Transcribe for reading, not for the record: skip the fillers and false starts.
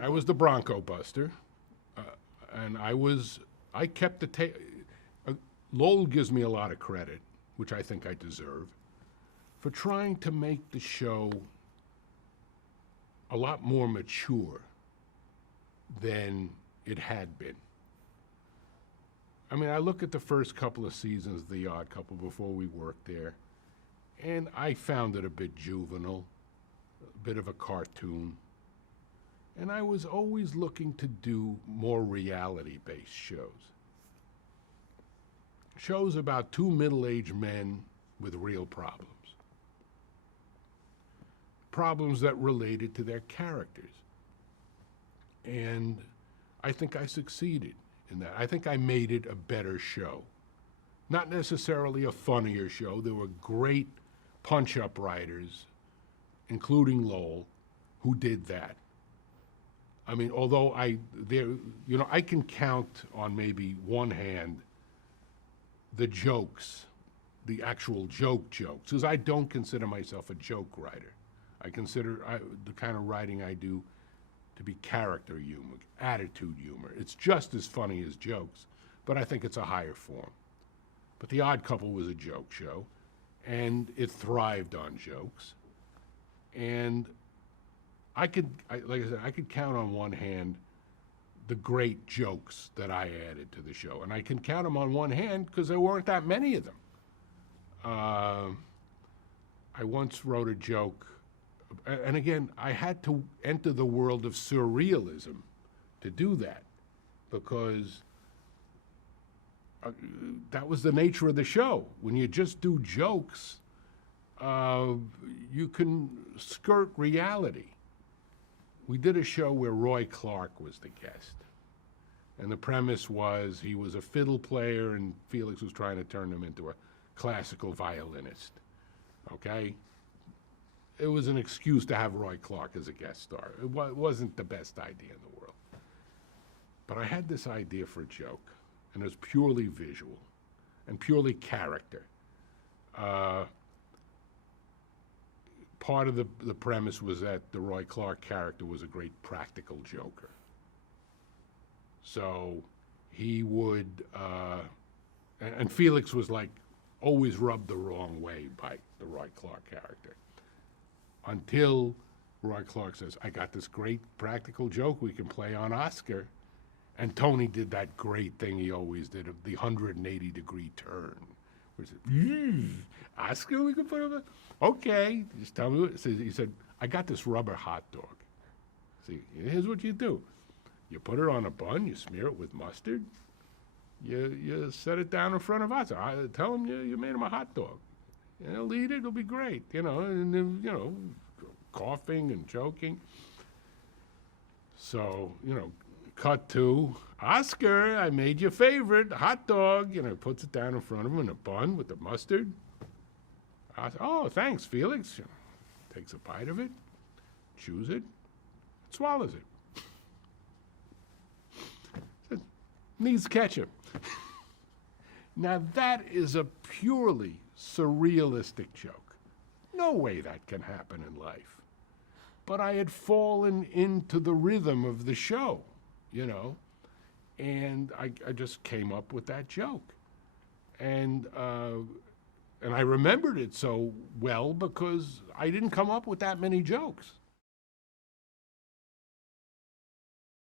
I was the Bronco Buster, uh, and I kept the tape. Lowell gives me a lot of credit, which I think I deserve, for trying to make the show a lot more mature than it had been. I mean, I look at the first couple of seasons of The Odd Couple before we worked there, and I found it a bit juvenile, a bit of a cartoon. And I was always looking to do more reality-based shows. Shows about two middle-aged men with real problems. Problems that related to their characters. And I think I succeeded in that. I think I made it a better show. Not necessarily a funnier show. There were great punch-up writers, including Lowell, who did that. I mean, although I can count on maybe one hand the jokes, the actual jokes, because I don't consider myself a joke writer. I consider the kind of writing I do to be character humor, attitude humor. It's just as funny as jokes, but I think it's a higher form. But The Odd Couple was a joke show, and it thrived on jokes. And like I said, I could count on one hand the great jokes that I added to the show. And I can count them on one hand because there weren't that many of them. I once wrote a joke, and again, I had to enter the world of surrealism to do that because that was the nature of the show. When you just do jokes, you can skirt reality. We did a show where Roy Clark was the guest. And the premise was he was a fiddle player and Felix was trying to turn him into a classical violinist. Okay? It was an excuse to have Roy Clark as a guest star. It wasn't the best idea in the world. But I had this idea for a joke, and it was purely visual and purely character. Part of the premise was that the Roy Clark character was a great practical joker. So he would, and Felix was like always rubbed the wrong way by the Roy Clark character. Until Roy Clark says, I got this great practical joke we can play on Oscar. And Tony did that great thing he always did of the 180-degree turn. Where he said, Oscar, we can put him. Okay, just tell me what. He said, I got this rubber hot dog. See, here's what you do. You put it on a bun, you smear it with mustard, you set it down in front of us. I tell him you made him a hot dog. And he'll eat it, it'll be great, and then, coughing and choking. So, cut to Oscar, I made your favorite hot dog. Puts it down in front of him in a bun with the mustard. Oh, thanks, Felix. Takes a bite of it, chews it, swallows it. Said, needs ketchup. Now that is a purely surrealistic joke. No way that can happen in life. But I had fallen into the rhythm of the show, and I just came up with that joke. And I remembered it so well because I didn't come up with that many jokes.